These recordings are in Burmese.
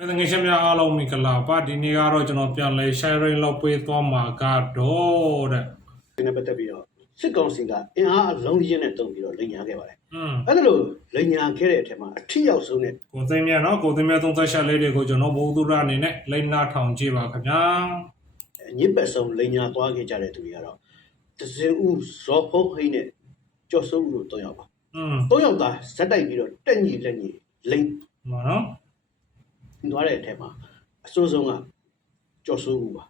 အဲ့ငွေရှင်များအားလုံးမိကလာပါဒီနေ့ကတော့ကျွန်တော်ပြန်လဲ sharing လုပ်ပေးသွားမှာကတော့တဲ့ဒီနေ့ပတ်သက်ပြီးတော့စစ်ကောင်စီကအင်အားအလုံးကြီးနဲ့တုံပြီးတော့လိန်ညာခဲ့ပါတယ်။အင်းအဲ့ဒါလို့လိန်ညာခဲ့တဲ့အထက်မှာအထီးရောက်ဆုံးတဲ့ကိုသိမ်းမြတ်နော်ကိုသိမ်းမြတ်သုံးသက်ရှာလေးတွေကိုကျွန်တော်ဘုသူရအနေနဲ့လိန်နာထောင်ကြည့်ပါခင်ဗျာ။ညစ်ပတ်ဆုံးလိန်ညာသွားခဲ့ကြတဲ့သူတွေကတော့တစင်ဦးဇော်ဖုံးဟိနဲ့ကျော်စုံဦးတို့တောင်းရောက်ပါ။အင်းတောင်းရောက်တာဇက်တိုက်ပြီးတော့တက်ညီလက်ညီလိန်မှန်နော်။ သွားတဲ့အထက်မှာအစိုးဆုံးကကျော်စိုးဦးပါ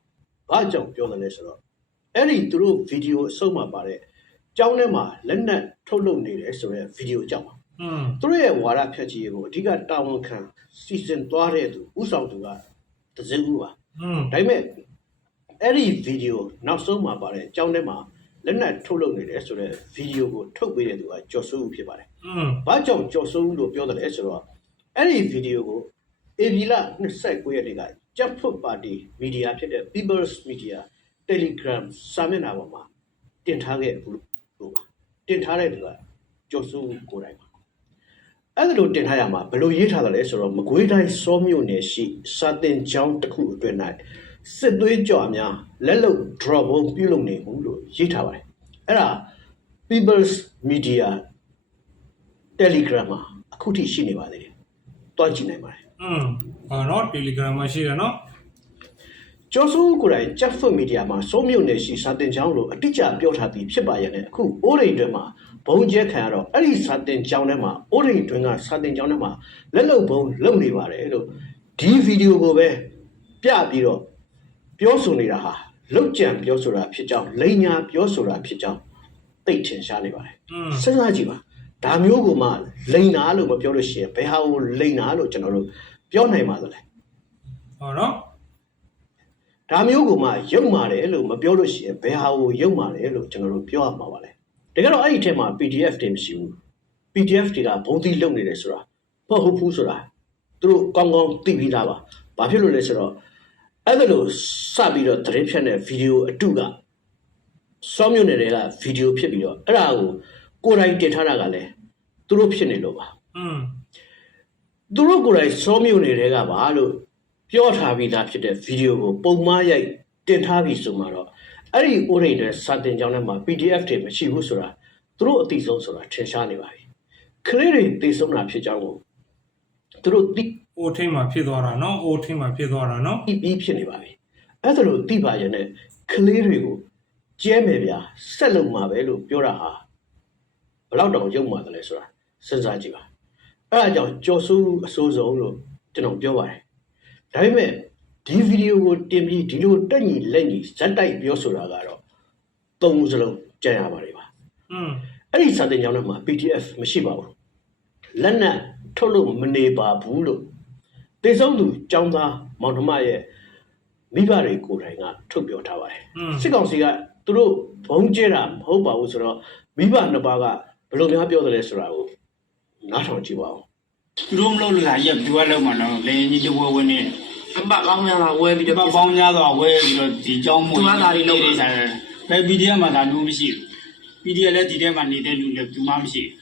ဘာကြောင့်ပြောတယ်လဲဆိုတော့အဲ့ဒီသူတို့ဗီဒီယိုအဆုံးမှာပါတဲ့ကျောင်းထဲမှာလက်နက်ထုတ်လုပ်နေတယ်ဆိုတဲ့ဗီဒီယိုအကြောင်းပါ อืม သူတို့ရဲ့ဝါဒဖြတ်ချီကိုအဓိကတာဝန်ခံစီစဉ်သွားတဲ့သူဥဆောင်သူကတစင်းဦးပါ อืม ဒါပေမဲ့အဲ့ဒီဗီဒီယိုနောက်ဆုံးမှာပါတဲ့အကြောင်းထဲမှာလက်နက်ထုတ်လုပ်နေတယ်ဆိုတဲ့ဗီဒီယိုကိုထုတ်ပေးတဲ့သူကကျော်စိုးဦးဖြစ်ပါတယ် อืม ။ဘာကြောင့်ကျော်စိုးဦးလို့ပြောတယ်လဲဆိုတော့အဲ့ဒီဗီဒီယိုကို အေဗီလာ29ရက်နေ့က Jump Foot Party Media ဖြစ်တဲ့ People's Media Telegram စာမျက်နှာပေါ်မှာတင်ထားခဲ့ဘူးလို့ပါ။တင်ထားတဲ့သူကကျော်စိုးဦးကိုယ်တိုင်ပါအဲ့ဒါလိုတင်ထားရမှာဘယ်လိုရေးထားတယ်လဲဆိုတော့မကွေးတိုင်းစောမြို့နယ်ရှိစာတင်ကျောင်းတစ်ခုအတွင်း၌စစ်သွေးကြော်များလက်လုံ drop ဘုံပြုလုပ်နေမှုလို့ရေးထားပါတယ်အဲ့ဒါ People's Media Telegram မှာအခုထိရှိနေပါသေးတယ်တွားကြည့်နိုင်ပါတယ် อืมဟာနော် Telegram မှာရှိတယ်နော် ကျော်စိုးကိုယ်တိုင် Chat Foot Media မှာစောမြို့နယ်ရှိစာတင်ကျောင်းလို့အတိအကျပြောထားပြီးဖြစ်ပါရဲ့နဲ့အခုအိုးရိန်တွင်မှာဘုံကျဲခံရတော့အဲ့ဒီစာတင်ကျောင်းထဲမှာအိုးရိန်တွင်ကစာတင်ကျောင်းထဲမှာလက်လုံဘုံလုံနေပါတယ်လို့ဒီဗီဒီယိုကိုပဲပြပြီးတော့ပြောဆိုနေတာဟာလောက်ကြံပြောဆိုတာဖြစ်ကြောင်းလိန်ညာပြောဆိုတာဖြစ်ကြောင်းသိထင်ရှားနေပါတယ် อืม စဉ်းစားကြည့်ပါ ဒါမျိုးကိုမှလိန်နာလို့မပြောလို့ရှိရင်ဘယ်ဟာကိုလိန်နာလို့ကျွန်တော်တို့ပြောနိုင်ပါသလဲဟောနော်ဒါမျိုးကိုမှရုပ်မာတယ်လို့မပြောလို့ရှိရင်ဘယ်ဟာကိုရုပ်မာတယ်လို့ကျွန်တော်တို့ပြောရမှာပါလဲတကယ်တော့အဲ့ဒီထဲမှာ PDF တွေမရှိဘူး PDF တွေကဘုံသီးလုံနေတယ်ဆိုတာမဟုတ်ဘူးဆိုတာသူတို့ကောင်းကောင်းသိပြီးသားပါဘာဖြစ်လို့လဲဆိုတော့အဲ့ဒါလို့စပြီးတော့သတင်းဖြတ်တဲ့ဗီဒီယိုအတုကစောမြို့နယ်တွေကဗီဒီယိုဖြစ်ပြီးတော့အဲ့ဒါကို ကိုယ်တိုင်တင်ထားတာကလည်းသူတို့ဖြစ်နေလို့ပါอืมသူတို့ကိုယ်တိုင်စောမြို့နယ်တွေကပါလို့ပြောထားပြီးသားဖြစ်တဲ့ဗီဒီယိုကိုပုံမှားရိုက်တင်ထားပြီးဆိုမှတော့အဲ့ဒီ order တဲ့စာတင်ကြောင်းထဲမှာ PDF တွေမရှိဘူးဆိုတာသူတို့အသိဆုံးဆိုတာထင်ရှားနေပါပြီခလေးတွေသိဆုံးတာဖြစ်ကြောင်းကိုသူတို့သိအိုထိန်မှာဖြစ်သွားတာနော်အိုထိန်မှာဖြစ်သွားတာနော်ပြီးဖြစ်နေပါပြီအဲ့ဒါလို့သိပါရဲ့နဲ့ခလေးတွေကိုကျဲမယ်ဗျာဆက်လုံမှာပဲလို့ပြောတာဟာ ဘလောက်တောင်ရုပ်မှန်တယ်လဲဆိုတာစဉ်းစားကြည့်ပါအဲ့ဒါကြောင့်ကြော်ဆူအဆိုးဆုံးလို့ကျွန်တော်ပြောပါတယ်ဒါပေမဲ့ဒီဗီဒီယိုကိုတင်ပြီးဒီလိုတက်ညီလက်ညီဇက်တိုက်ပြောဆိုတာကတော့သုံးစလုံးကြံရပါတယ်ပါอืมအဲ့ဒီစာတင်ကြောင်းထဲမှာ PDF မရှိပါဘူးလက်နက်ထုတ်လို့မနေပါဘူးလို့တေဆုံးသူចောင်းသားမောင်နှမရဲ့မိဘတွေကိုယ်တိုင်ကထုတ်ပြောထားပါတယ်စစ်ကောင်စီကသူတို့ဘုံကျဲတာမဟုတ်ပါဘူးဆိုတော့မိဘနှစ်ပါးက ယ်လိုများပြောတယ်လဲဆိုတာကိုနားထောင်ကြည့်ပါဦးသူတို့မလုပ်လာရက်သူကလောက်မှတော့လေရင်ကြီးတဝဲဝဲနေအမကောင်းများလာဝဲပြီးတော့ပေါင်းများတော့ဝဲပြီးတော့ဒီကြောင်းမို့သူကဒါတွေလုပ်နေဆိုင်ပဲ PDF မှာဒါလူမရှိဘူး PDF လည်းဒီထဲမှာနေတဲ့လူလည်းသူမှမရှိဘူး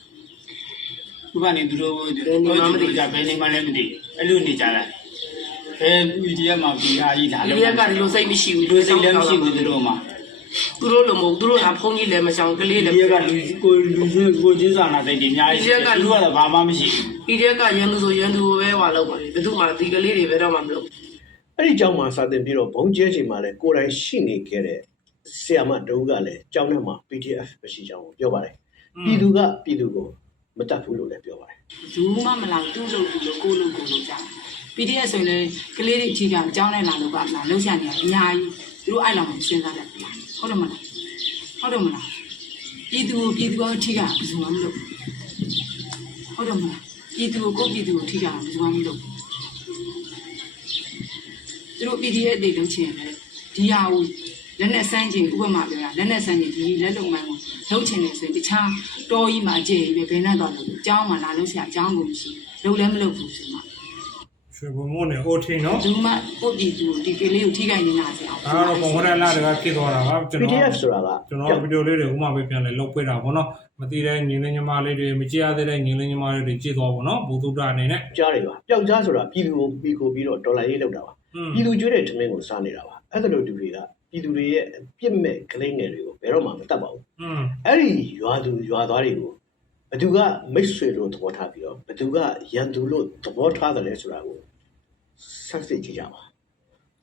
သူကနေသူတို့တို့တို့ကြဘယ်နေမှလည်းမသိအဲ့လိုနေကြတာအဲ PDF မှာ PR ကြီးဒါလည်း PDF ကဒီလိုစိတ်မရှိဘူးလူစိတ်လည်းမရှိဘူးသူတို့မှာ သူတို့လိုမဟုတ်သူတို့ကဖုန်းကြီးလည်းမဆောင်ကလေးလည်းဒီကလူကိုလူကိုချင်းစာနာတဲ့ဒီအများကြီးဒီကလူကတော့ဘာမှမရှိဘူးဒီကရန်သူဆိုရန်သူပဲဟွာလောက်ပါလေဘယ်သူမှဒီကလေးတွေပဲတော့မှမလုပ်အဲ့ဒီကြောင့်မှစတင်ပြီးတော့ဘုံကျဲချိန်မှာလည်းကိုယ်တိုင်ရှိနေခဲ့တဲ့ဆရာမတုံးကလည်းကြောင်းထဲမှာ PDF မရှိကြောင်းပြောပါတယ်ပြည်သူကပြည်သူကိုမတတ်ဘူးလို့လည်းပြောပါတယ်ဘူးမှမလားသူ့လို့သူ့လို့ကိုလို့ကိုလို့ကြောင်း PDF ဆိုရင်ကလေးတွေအခြေခံကြောင်းထဲလာလို့ပါလားလှုပ်ရှားနေရအများကြီးသူတို့အဲ့လောက်မှစဉ်းစားတတ်ဘူး ဟုတ်တယ်မလားဟုတ်တယ်မလားပြည်သူကိုပြည်သူကိုထိကဘယ်သူမှမလုပ်ဟုတ်တယ်မလားပြည်သူကိုကိုပြည်သူကိုထိကဘယ်သူမှမလုပ်သူတို့ PDF တွေလုပ်ချင်တယ်ဒီဟာကိုလက်နဲ့စမ်းချင်ဥပမာပြောတာလက်နဲ့စမ်းချင်ဒီလက်လုံမှန်ကိုလုပ်ချင်တယ်ဆိုရင်တခြားတော်ကြီးမှာကြည့်ပြီးဘယ်နဲ့တော့လို့အကြောင်းမှလာလို့ဆရာအကြောင်းကိုမရှိလုပ်လည်းမလုပ်ဘူးဆိုမှ ဆိုဘုံမို့နဲ့ OT နော်ဒီမှာကိုပြည်သူဒီကလေးကိုထိခိုက်နေတာဆရာအားတော့ကွန်ကရလာတွေကဖြစ်သွားတာပါကျွန်တော် PDF ဆိုတာကကျွန်တော်ဗီဒီယိုလေးတွေဥမာပဲပြန်လဲလုတ်ပေးတာပေါ့နော်မသိတဲ့ညီလေးညီမလေးတွေမကြည့်ရသေးတဲ့ညီလေးညီမလေးတွေကြည့်သွားပေါ့နော်ဘုသူဒ္ဓအနေနဲ့ကြားတယ်ပါပျောက်ကြားဆိုတာပြည်သူကိုပြီးကိုပြီးတော့ဒေါ်လာရေးလောက်တာပါပြည်သူကျွေးတဲ့ထမင်းကိုစားနေတာပါအဲ့ဒါလိုလူတွေကပြည်သူတွေရဲ့ပြစ်မဲ့ကလေးငယ်တွေကိုဘယ်တော့မှမတတ်ပါဘူးအဲ့ဒီရွာသူရွာသားတွေကိုဘသူကမိတ်ဆွေလို့သဘောထားပြီးတော့ဘသူကရန်သူလို့သဘောထားတယ်လဲဆိုတာကို ဆက်စစ်ကြည့်ကြပါ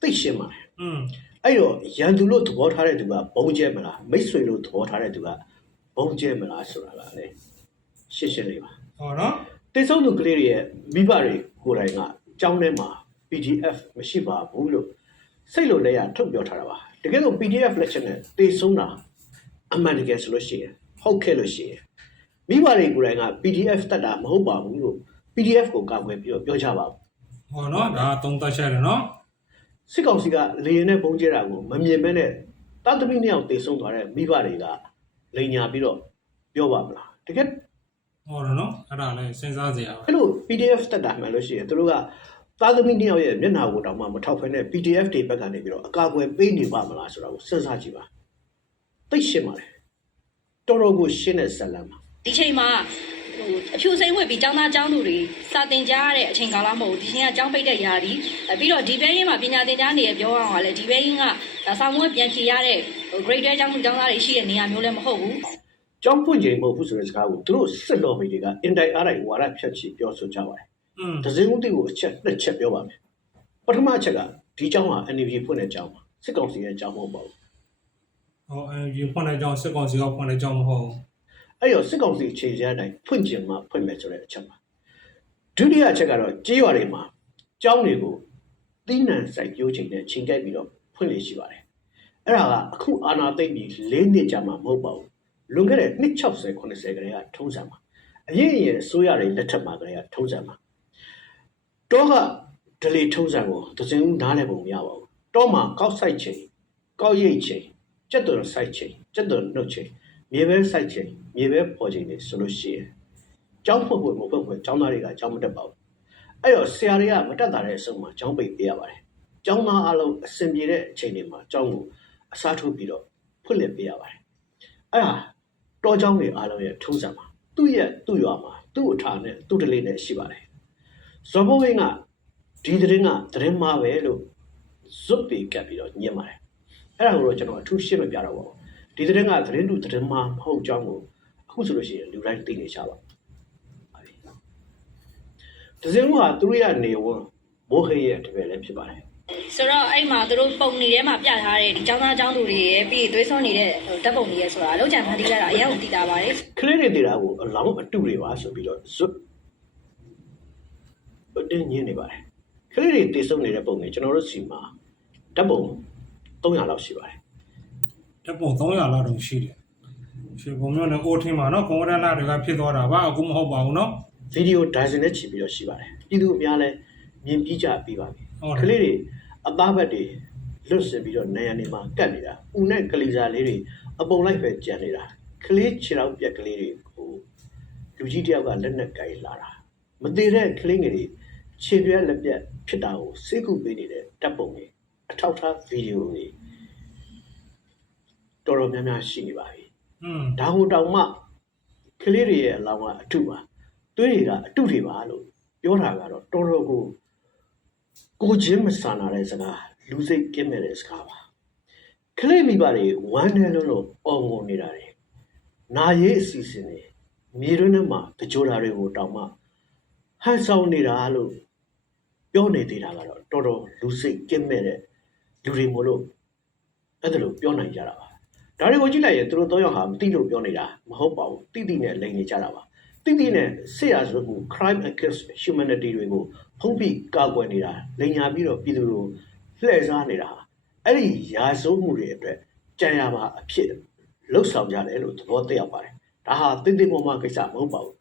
သိရှင်းပါတယ်อืมအဲ့တော့ရန်သူလို့သဘောထားတဲ့သူကဘုံကျဲမလားမိတ်ဆွေလို့သဘောထားတဲ့သူကဘုံကျဲမလားဆိုတာကလည်းရှင်းရှင်းလေးပါဟောနော်တိတ်ဆုံးသူကလေးတွေရဲ့မိဘတွေကိုယ်တိုင်ကအကြောင်းထဲမှာ PDF မရှိပါဘူးလို့စိတ်လို့လည်းရထုတ်ပြောထားတာပါတကယ်လို့ PDF လက်ချက်နဲ့တိတ်ဆုံးတာအမှန်တကယ်ဆိုလို့ရှိရင်ဟုတ်ခဲ့လို့ရှိရင်မိဘတွေကိုယ်တိုင်က PDF တတ်တာမဟုတ်ပါဘူးလို့ PDF ကိုကာကွယ်ပြီးတော့ပြောကြပါဘူး ဟောနော်ဒါသုံးသပ်ချက်တယ်နော်စစ်ကောင်စီကလေရင်နဲ့ပုံကျဲတာကိုမမြင်မဲနဲ့တတ်သမီးနှစ်ယောက်တိတ်ဆုံးသွားတဲ့မိဘတွေကလိန်ညာပြီးတော့ပြောပါမလားတကယ်ဟောတော့နော်အဲ့ဒါလည်းစဉ်းစားစရာပဲအဲ့လို PDF တက်တာမှန်လို့ရှိရင်သူတို့ကသားသမီးနှစ်ယောက်ရဲ့မျက်နှာကိုတောင်မှမထောက်ဖဲနဲ့ PDF တွေဘက်ကနေပြီးတော့အကာအကွယ်ပေးနေပါမလားဆိုတာကိုစဉ်းစားကြည့်ပါသိရှင်းပါလေတော်တော်ကိုရှင်းတဲ့ဇာတ်လမ်းပါဒီချိန်မှာ ဟိုအဖြူစိမ့်ဝင်ပြီးចောင်းသားចောင်းသူတွေစာတင်ကြားရတဲ့အချိန်ကာလမဟုတ်ဘူးဒီချိန်ကចောင်းပိတ်တဲ့ຢာဒီအဲပြီးတော့ဒီဘဲရင်းမှာပညာသင်ကြားနေရပြောအောင်ကလည်းဒီဘဲရင်းကဒါဆောင်မွေးပြန်ဖြေရတဲ့ဟို grade 12ចောင်းသူចောင်းသားတွေရှိတဲ့နေရာမျိုးလည်းမဟုတ်ဘူး ကြောင်းပွင့်ချိန်မဟုတ်ဘူးဆိုတဲ့စကားကိုသူတို့စစ်တော်မီတွေကအင်တိုက်အားတိုက်ဝါဒဖြတ်ချပြပြောဆိုကြပါတယ် อืม ဒဇင်ဦးတီကိုအချက်နှစ်ချက်ပြောပါမယ်ပထမအချက်ကဒီကျောင်းဟာ NVP ဖွင့်တဲ့ကျောင်းပါစစ်ကောင်စီရဲ့ကျောင်းမဟုတ်ပါဘူး ဟောအဲဒီဖွင့်တဲ့ကြောင်စစ်ကောင်စီကဖွင့်တဲ့ကြောင်မဟုတ်ဘူး အဲ့တော့စစ်ကောင်စီခြေစဲအတိုင်းဖွင့်ကျင်မှဖွင့်မယ်ဆိုတဲ့အချက်ပါဒုတိယအချက်ကတော့ကြေးရွာတွေမှာကျောင်းတွေကိုတိနံစိုက်ပျိုးချိန်နဲ့ချိန်ကြိုက်ပြီးတော့ဖွင့်လေရှိပါတယ်အဲ့ဒါကအခုအာနာသိမ့်ပြီး၄နှစ်ကြာမှမဟုတ်ပါဘူးလွန်ခဲ့တဲ့နှစ်60 90ကလေးကထုံးစံပါအရင်အရင်အစိုးရတွေလက်ထက်မှာကလေးကထုံးစံပါတော့ကဒလီထုံးစံကိုသစင်ဦးနားလည်းပုံမရပါဘူးတော့မှာကောက်ဆိုင်ချိန်ကောက်ရိတ်ချိန်ကျက်သွန်ဆိုင်ချိန်ကျက်သွန်နှုတ်ချိန် မြေပဲစိုက်ချိန်မြေပဲပေါ်ချိန်တွေဆိုလို့ရှိရင်ကျောင်းဖွင့်ဖို့မဖွင့်ဖွင့်ကျောင်းသားတွေကကျောင်းမတက်ပါဘူးအဲ့တော့ဆရာတွေကမတက်တာတဲ့အဆုံးမှာကျောင်းပိတ်ပေးရပါတယ်ကျောင်းသားအလုံးအဆင်ပြေတဲ့အချိန်တွေမှာကျောင်းကိုအစားထိုးပြီးတော့ဖွင့်လှစ်ပေးရပါတယ်အဲ့ဒါတောကျောင်းတွေအားလုံးရဲ့ထုံးစံပါသူ့ရဲ့သူ့ရွာမှာသူ့အထာနဲ့သူ့တလေးနဲ့ရှိပါတယ်ဇော်ဘဝင်းကဒီသတင်းကသတင်းမှားပဲလို့ဇွတ်ပေကပ်ပြီးတော့ညင်ပါတယ်အဲ့ဒါကိုတော့ကျွန်တော်အထူးရှင်းမပြတော့ပါဘူး ဒီသတင်းကသတင်းတူသတင်းမှားမဟုတ်ကြောင်းကိုအခုဆိုလို့ရှိရင်လူတိုင်းသိနေကြပါဒဇင်ကသူတို့ရနေဝန်မိုးခေရဲ့တပည့်လည်းဖြစ်ပါတယ်ဆိုတော့အဲ့မှာသူတို့ပုံနေထဲမှာပြထားတဲ့ဒီចောင်းသားចောင်းသူတွေရဲ့ပြီးသွေးစွန်းနေတဲ့ဟိုဓာတ်ပုံတွေရဲ့ဆိုတာအလုံးချန်ဖန်တီးကြတာအရင်ကတည်တာပါတယ်ခလေးတွေတည်တာကိုအလောင်းအတုတွေပါဆိုပြီးတော့ဇွတ်အတင်းညင်းနေပါတယ်ခလေးတွေတည်ဆုံနေတဲ့ပုံတွေကျွန်တော်တို့စီမှာဓာတ်ပုံ300လောက်ရှိပါတယ် တက်ပုံ300လောက်တော့ရှိတယ်ရွှေဘုံမျိုးနဲ့အိုထင်းမှာနော်ကွန်ဝရလာတွေကဖြစ်သွားတာပါအခုမဟုတ်ပါဘူးနော်ဗီဒီယိုဒိုင်ဇင်နဲ့ချီပြီးတော့ရှိပါတယ်ပြည်သူအများလည်းမြင်ပြီးကြပြီးပါပြီဟုတ်ကတယ်လေးတွေအသားဘက်တွေလွတ်စင်ပြီးတော့နေရနေမှာကတ်နေတာဦးနဲ့ကလေးစားလေးတွေအပုံလိုက်ပဲကြံနေတာကလေးခြေထောက်ပြက်ကလေးတွေကိုလူကြီးတယောက်ကလက်နဲ့ကိုင်လာတာမသေးတဲ့ကလေးငယ်တွေခြေပြက်လက်ပြက်ဖြစ်တာကိုစိတ်ကူပေးနေတဲ့တပ်ပုံတွေအထောက်ထားဗီဒီယိုတွေ တော်တော်များများရှိနေပါပြီอืมဒါဟိုတောင်မှကလေးတွေရဲ့အလောင်းကအတုပါသွေးတွေကအတုတွေပါလို့ပြောတာကတော့တော်တော်ကိုကိုချင်းမဆန်လာတဲ့စကားလူစိတ်ကင်းမဲ့တဲ့စကားပါကလေးမိဘတွေဝမ်းနဲ့လုံးလို့အော်ငုံနေတာတွေနာရေးအစီအစဉ်တွေမြေတွင်းထဲမှာတကြိုတာတွေကိုတောင်မှဟန်ဆောင်နေတာလို့ပြောနေသေးတာကတော့တော်တော်လူစိတ်ကင်းမဲ့တဲ့လူတွေမို့လို့အဲ့ဒါလို့ပြောနိုင်ကြတာပါ ဒါတွေကိုကြည့်လိုက်ရင်သူတို့သုံးယောက်ဟာမသိလို့ပြောနေတာမဟုတ်ပါဘူးတိတိနဲ့လိန်နေကြတာပါတိတိနဲ့ဆေးရဆိုမှု crime against humanity တွေကိုဖုံးပြီးကာကွယ်နေတာလိန်ညာပြီးတော့ပြည်သူတို့လှည့်စားနေတာဟာအဲ့ဒီရာဇဝမှုတွေအတွက်ကြံရပါအဖြစ်လှုပ်ဆောင်ကြတယ်လို့သဘောတရောက်ပါတယ်ဒါဟာတိတိပေါ်မှာကိစ္စမဟုတ်ပါဘူး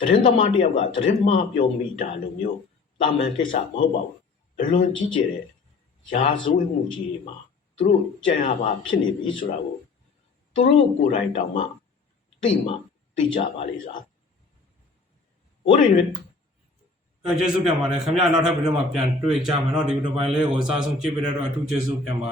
သတင်းသမားတစ်ယောက်ကသတင်းမှားပြောမိတာလိုမျိုးတာမန်ကိစ္စမဟုတ်ပါဘူးအလွန်ကြီးကျယ်တဲ့ရာဇဝမှုကြီးတွေမှာသူတို့ကြံရပါဖြစ်နေပြီဆိုတာကို သူတို့ကိုယ်တိုင်တောင်မှသိမှသိကြပါလေစား။အိုးတွေ အဲကျေးဇူးတင်ပါတယ်ခင်ဗျာနောက်ထပ်ဗီဒီယိုမှာပြန်တွေ့ကြမယ်เนาะဒီဗီဒီယိုပိုင်းလေးကိုအစားဆုံးကြည့်ပေးတဲ့အတွက်အထူးကျေးဇူးတင်ပါ